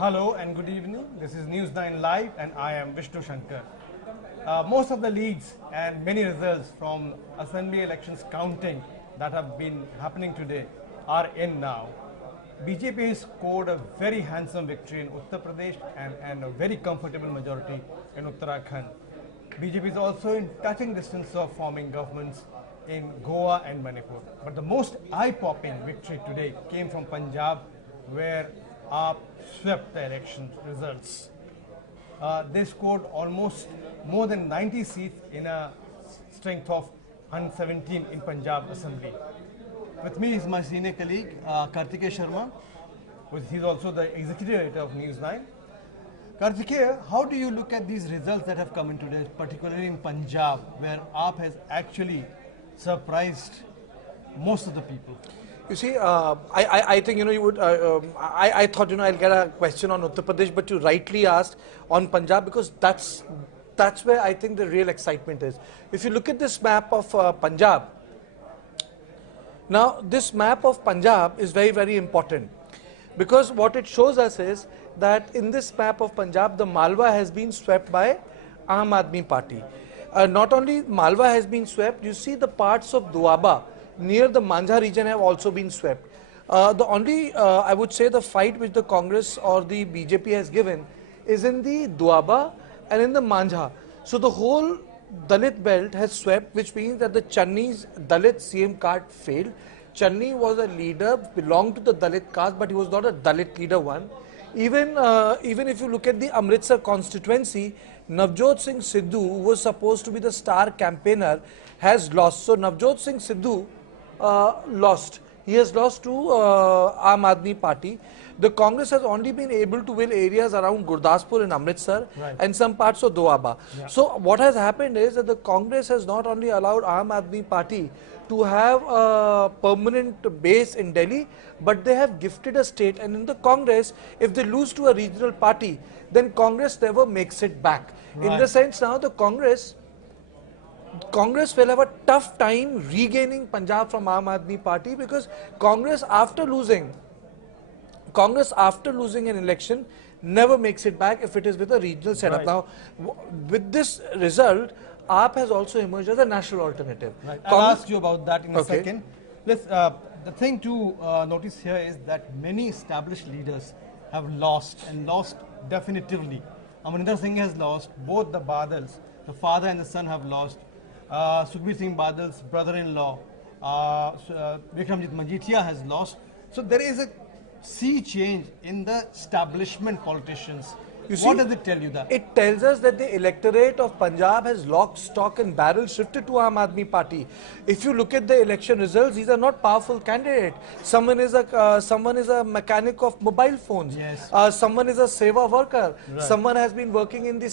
Hello and good evening. This is News 9 Live and I am Vishnu Shankar. Most of the leads and many results from assembly elections counting that have been happening today are in now. BJP scored a very handsome victory in Uttar Pradesh and a very comfortable majority in Uttarakhand. BJP is also in touching distance of forming governments in Goa and Manipur. But the most eye-popping victory today came from Punjab, where AAP swept the election results. They scored almost more than 90 seats in a strength of 117 in Punjab Assembly. With me is my senior colleague Kartikeya Sharma, he's also the executive editor of News 9. Kartikeya, how do you look at these results that have come in today, particularly in Punjab, where AAP has actually surprised most of the people? You see, I think, you would, I thought, I'll get a question on Uttar Pradesh, but you rightly asked on Punjab because that's where I think the real excitement is. If you look at this map of Punjab, now this map of Punjab is very, very important because what it shows us is that in this map of Punjab, the Malwa has been swept by Aam Aadmi Party. Not only Malwa has been swept, you see the parts of Doaba near the Manjha region have also been swept. The only, I would say, the fight which the Congress or the BJP has given is in the Doaba and in the Manjha. So the whole Dalit belt has swept, which means that the Channi's Dalit CM card failed. Channi was a leader, belonged to the Dalit caste, but he was not a Dalit leader one. Even if you look at the Amritsar constituency, Navjot Singh Sidhu, who was supposed to be the star campaigner, has lost. So Navjot Singh Sidhu lost. He has lost to Aam Aadmi Party. The Congress has only been able to win areas around Gurdaspur and Amritsar and some parts of Doaba. Yeah. So what has happened is that the Congress has not only allowed Aam Aadmi Party to have a permanent base in Delhi, but they have gifted a state. And in the Congress, if they lose to a regional party, then Congress never makes it back. Right. In the sense now, the Congress will have a tough time regaining Punjab from Aam Aadmi Party because Congress after losing an election never makes it back if it is with a regional setup. Right. Now, with this result, AAP has also emerged as a national alternative. Right. I'll ask you about that in a second. Let's, the thing to notice here is that many established leaders have lost and lost definitively. Amarinder Singh has lost, both the Badals, the father and the son have lost. Sukhbir Singh Badal's brother-in-law, Vikramjit Majithia has lost. So there is a sea change in the establishment politicians. What does it tell you that? It tells us that the electorate of Punjab has lock, stock and barrel shifted to Aam Aadmi Party. If you look at the election results, these are not powerful candidates. Someone is a mechanic of mobile phones. Yes. Someone is a seva worker. Right. Someone has been working in the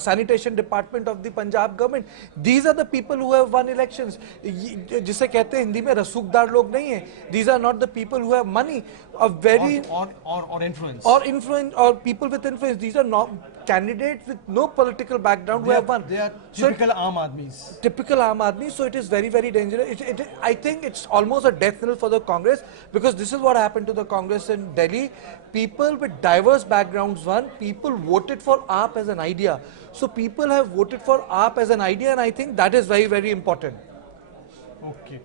sanitation department of the Punjab government. These are the people who have won elections. जिसे कहते हैं हिंदी में रसूखदार लोग नहीं हैं. These are not the people who have money. A very or influence. Or people with influence. These are not candidates with no political background who have won. They are typical Aam Aadmis. Typical Aam Aadmi. So it is very, very dangerous. I think it's almost a death knell for the Congress because this is what happened to the Congress in Delhi. People with diverse backgrounds won. People voted for AAP as an idea. So people have voted for AAP as an idea, and I think that is very, very important. Okay.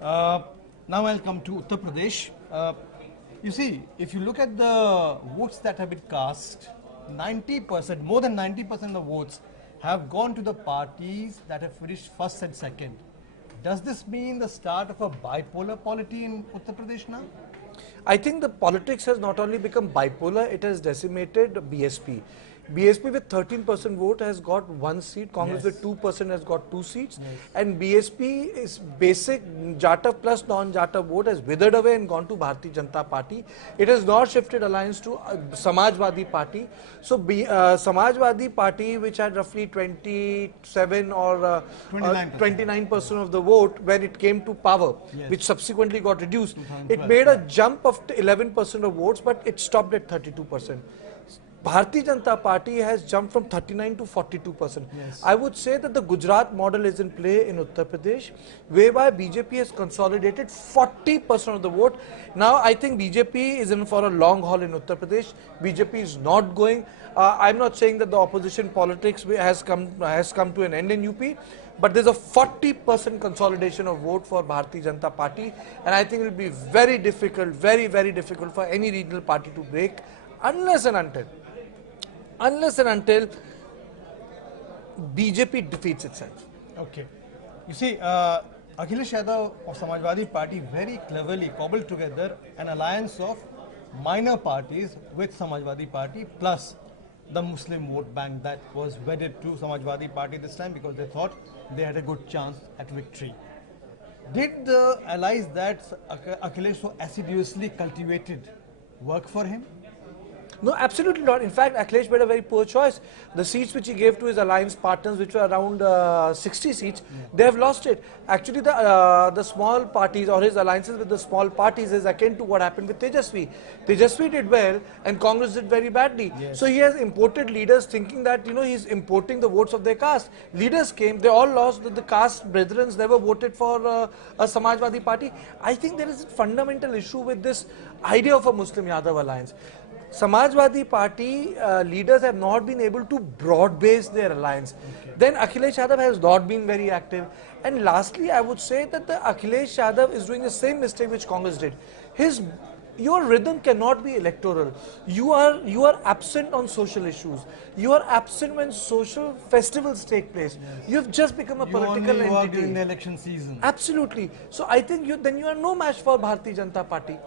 Now I'll come to Uttar Pradesh. You see, if you look at the votes that have been cast, 90%, more than 90% of the votes have gone to the parties that have finished first and second. Does this mean the start of a bipolar polity in Uttar Pradesh now? I think the politics has not only become bipolar, it has decimated BSP. BSP with 13% vote has got 1 seat, Congress with 2% has got 2 seats, and BSP is basic Jata plus non-Jata vote has withered away and gone to Bharatiya Janata Party. It has not shifted alliance to Samajwadi Party. So Samajwadi Party, which had roughly 27 or 29% of the vote when it came to power, which subsequently got reduced, it made a jump of 11% of votes, but it stopped at 32%. Bharatiya Janata Party has jumped from 39 to 42%. Yes. I would say that the Gujarat model is in play in Uttar Pradesh, whereby BJP has consolidated 40% of the vote. Now I think BJP is in for a long haul in Uttar Pradesh. BJP is not going. I'm not saying that the opposition politics has come to an end in UP, but there's a 40% consolidation of vote for Bharatiya Janata Party, and I think it will be very difficult, very, very difficult for any regional party to break unless and until BJP defeats itself. Okay. You see, Akhilesh Yadav of Samajwadi Party very cleverly cobbled together an alliance of minor parties with Samajwadi Party plus the Muslim vote bank that was wedded to Samajwadi Party this time because they thought they had a good chance at victory. Did the allies that Akhilesh so assiduously cultivated work for him? No, absolutely not. In fact, Akhilesh made a very poor choice. The seats which he gave to his alliance partners, which were around 60 seats, they have lost it. Actually, the small parties or his alliances with the small parties is akin to what happened with Tejasvi. Tejasvi did well and Congress did very badly. Yes. So he has imported leaders thinking that, he's importing the votes of their caste. Leaders came, they all lost. The caste brethren never voted for a Samajwadi Party. I think there is a fundamental issue with this idea of a Muslim Yadav alliance. Samajwadi Party leaders have not been able to broad base their alliance. Okay. Then Akhilesh Yadav has not been very active. And lastly, I would say that the Akhilesh Yadav is doing the same mistake which Congress did. Your rhythm cannot be electoral. You are absent on social issues. You are absent when social festivals take place. Yes. You have just become a political entity. You only work during the election season. Absolutely. So I think you are no match for Bharatiya Janata Party.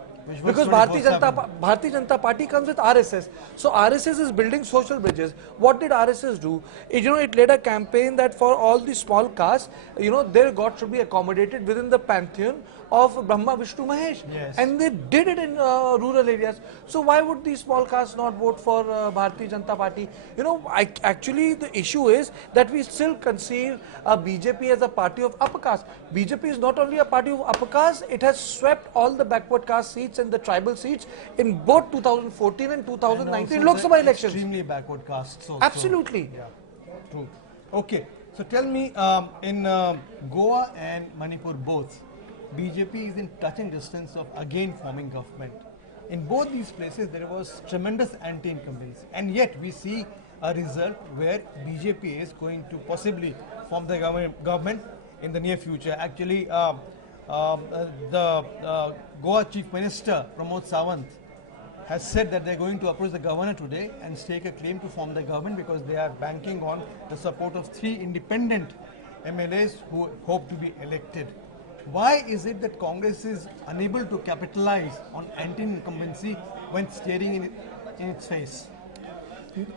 Because Bharatiya Janata Party comes with RSS. So RSS is building social bridges. What did RSS do? It led a campaign that for all the small castes, their God should be accommodated within the pantheon of Brahma, Vishnu, Mahesh. Yes. And they did it in rural areas. So why would these small castes not vote for Bharatiya Janata Party? Actually the issue is that we still conceive BJP as a party of upper caste. BJP is not only a party of upper caste, it has swept all the backward caste seats and the tribal seats in both 2014 and 2019 Lok Sabha elections. Extremely backward castes also. Absolutely. Yeah, true. Okay, so tell me, in Goa and Manipur both, BJP is in touching distance of again forming government. In both these places, there was tremendous anti-incumbency, and yet we see a result where BJP is going to possibly form the government in the near future. Actually, the Goa Chief Minister Pramod Sawant has said that they're going to approach the governor today and stake a claim to form the government because they are banking on the support of 3 independent MLAs who hope to be elected. Why is it that Congress is unable to capitalize on anti-incumbency when staring in its face?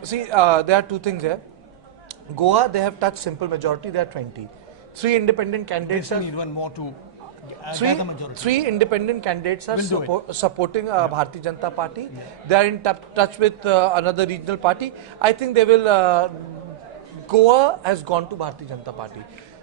See, there are 2 things here. Goa, they have touched simple majority, they are 20. 3 independent candidates. They need one more to get the majority. 3 independent candidates are supporting Bharatiya Janata Party. Yeah. They are in touch with another regional party. I think they will. Goa has gone to Bharatiya Janata Party.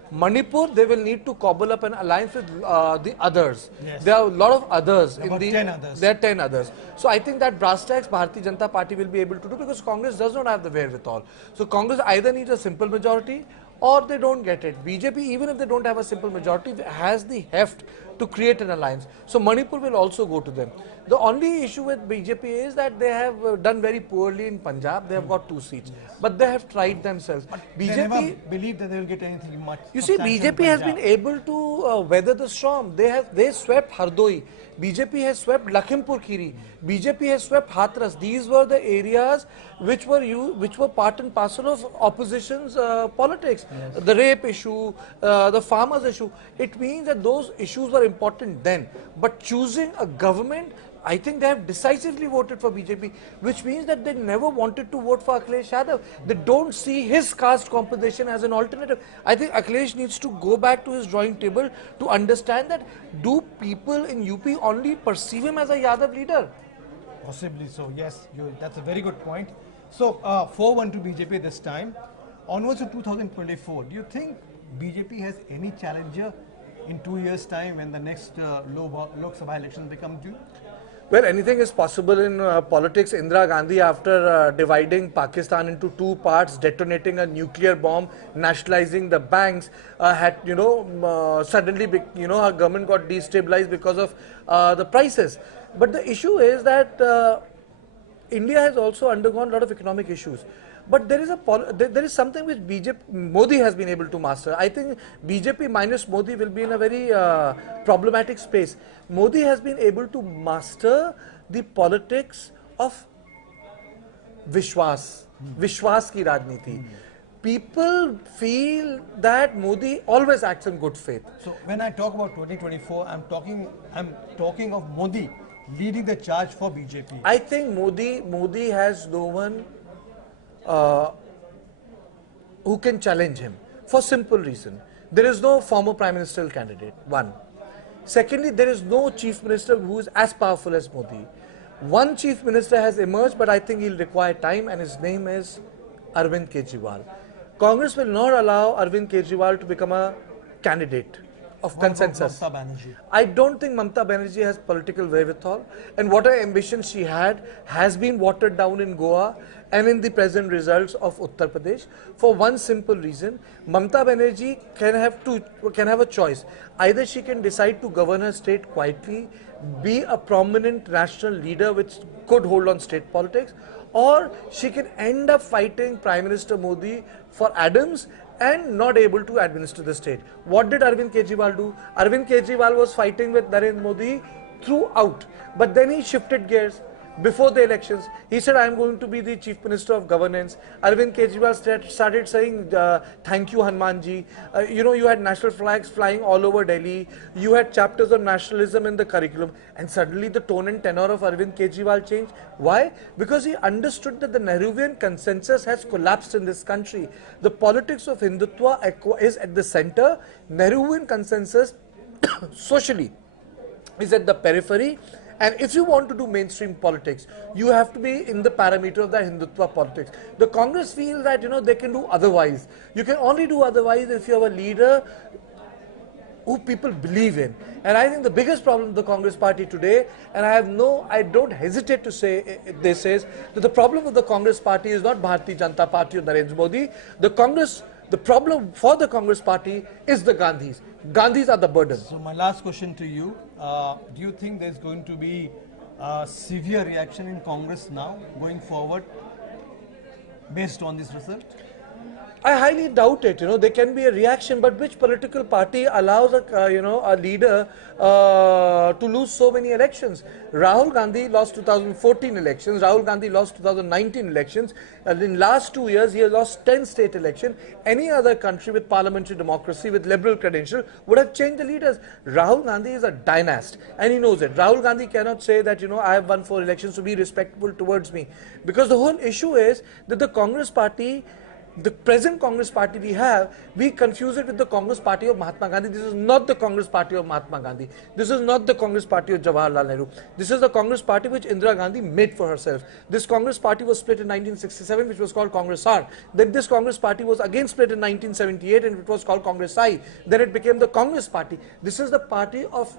Manipur, they will need to cobble up an alliance with the others. Yes. There are a lot of others. There are 10 others. There are 10 others. So I think that brass tacks Bharatiya Janata Party will be able to do because Congress does not have the wherewithal. So Congress either needs a simple majority or they don't get it. BJP, even if they don't have a simple majority, has the heft to create an alliance. So Manipur will also go to them. The only issue with BJP is that they have done very poorly in Punjab. They have got 2 seats. Yes. But they have tried themselves. But BJP, they never believe that they will get anything much. You see, BJP has been able to weather the storm. They swept Hardoi. BJP has swept Lakhimpur Kheri. BJP has swept Hathras. These were the areas which were part and parcel of opposition's politics. Yes. The rape issue, the farmers issue. It means that those issues were important then. But choosing a government, I think they have decisively voted for BJP, which means that they never wanted to vote for Akhilesh Yadav. They don't see his caste composition as an alternative. I think Akhilesh needs to go back to his drawing table to understand that do people in UP only perceive him as a Yadav leader? Possibly so, yes. That's a very good point. So, 4-1 to BJP this time. Onwards to 2024, do you think BJP has any challenger in 2 years' time when the next Lok Sabha elections become due? Well, anything is possible in politics. Indira Gandhi, after dividing Pakistan into two parts, detonating a nuclear bomb, nationalizing the banks, had, suddenly, her government got destabilized because of the prices. But the issue is that India has also undergone a lot of economic issues. But there is there is something which BJP Modi has been able to master. I think BJP minus Modi will be in a very problematic space. Modi has been able to master the politics of Vishwas ki Rajniti. People feel that Modi always acts in good faith. So when I talk about 2024, I'm talking of Modi leading the charge for BJP. I think Modi has no one who can challenge him for simple reason. There is no former prime ministerial candidate, one. Secondly, there is no chief minister who is as powerful as Modi. One chief minister has emerged, but I think he'll require time, and his name is Arvind Kejriwal. Congress will not allow Arvind Kejriwal to become a candidate of consensus. Mamata Banerjee? I don't think Mamata Banerjee has political wherewithal, and whatever ambition she had has been watered down in Goa and in the present results of Uttar Pradesh for one simple reason. Mamata Banerjee can have a choice. Either she can decide to govern her state quietly, be a prominent national leader which could hold on state politics, or she can end up fighting Prime Minister Modi for Adams and not able to administer the state. What did Arvind Kejriwal do? Arvind Kejriwal was fighting with Narendra Modi throughout, but then he shifted gears. Before the elections, he said, I am going to be the Chief Minister of Governance. Arvind Kejriwal started saying, thank you, Hanumanji. You had national flags flying all over Delhi. You had chapters of nationalism in the curriculum. And suddenly the tone and tenor of Arvind Kejriwal changed. Why? Because he understood that the Nehruvian consensus has collapsed in this country. The politics of Hindutva is at the center. Nehruvian consensus socially is at the periphery. And if you want to do mainstream politics, you have to be in the parameter of the Hindutva politics. The Congress feels that, they can do otherwise. You can only do otherwise if you have a leader who people believe in. And I think the biggest problem of the Congress party today, and I don't hesitate to say this, is that the problem of the Congress party is not Bharatiya Janata Party or Narendra Modi. The problem for the Congress party is the Gandhis. Gandhis are the burden. So my last question to you, do you think there's going to be a severe reaction in Congress now, going forward, based on this result? I highly doubt it. There can be a reaction, but which political party allows a leader to lose so many elections? Rahul Gandhi lost 2014 elections. Rahul Gandhi lost 2019 elections. In last 2 years, he has lost 10 state elections. Any other country with parliamentary democracy, with liberal credential, would have changed the leaders. Rahul Gandhi is a dynast, and he knows it. Rahul Gandhi cannot say that, I have won 4 elections, so be respectful towards me. Because the whole issue is that the Congress party, the present Congress party we confuse it with the Congress party of Mahatma Gandhi. This is not the Congress party of Mahatma Gandhi. This is not the Congress party of Jawaharlal Nehru. This is the Congress party which Indira Gandhi made for herself. This Congress party was split in 1967, which was called Congress R. Then this Congress party was again split in 1978, and it was called Congress I. Then it became the Congress party. This is the party of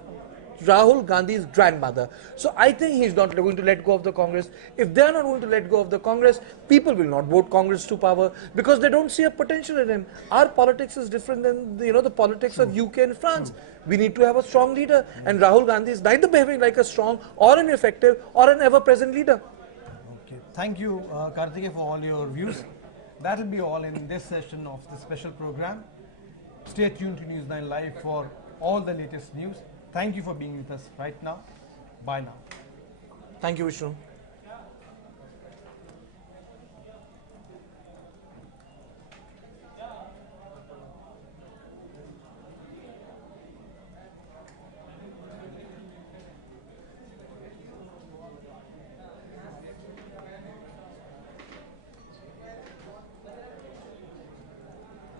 Rahul Gandhi's grandmother. So I think he's not going to let go of the Congress. If they're not going to let go of the Congress, people will not vote Congress to power because they don't see a potential in him. Our politics is different than the politics of UK and France. We need to have a strong leader, and Rahul Gandhi is neither behaving like a strong or an effective or an ever-present leader. Okay. Thank you, Karthikeya, for all your views. That will be all in this session of the special program. Stay tuned to News9 Live for all the latest news. Thank you for being with us right now. Bye now. Thank you, Vishnu.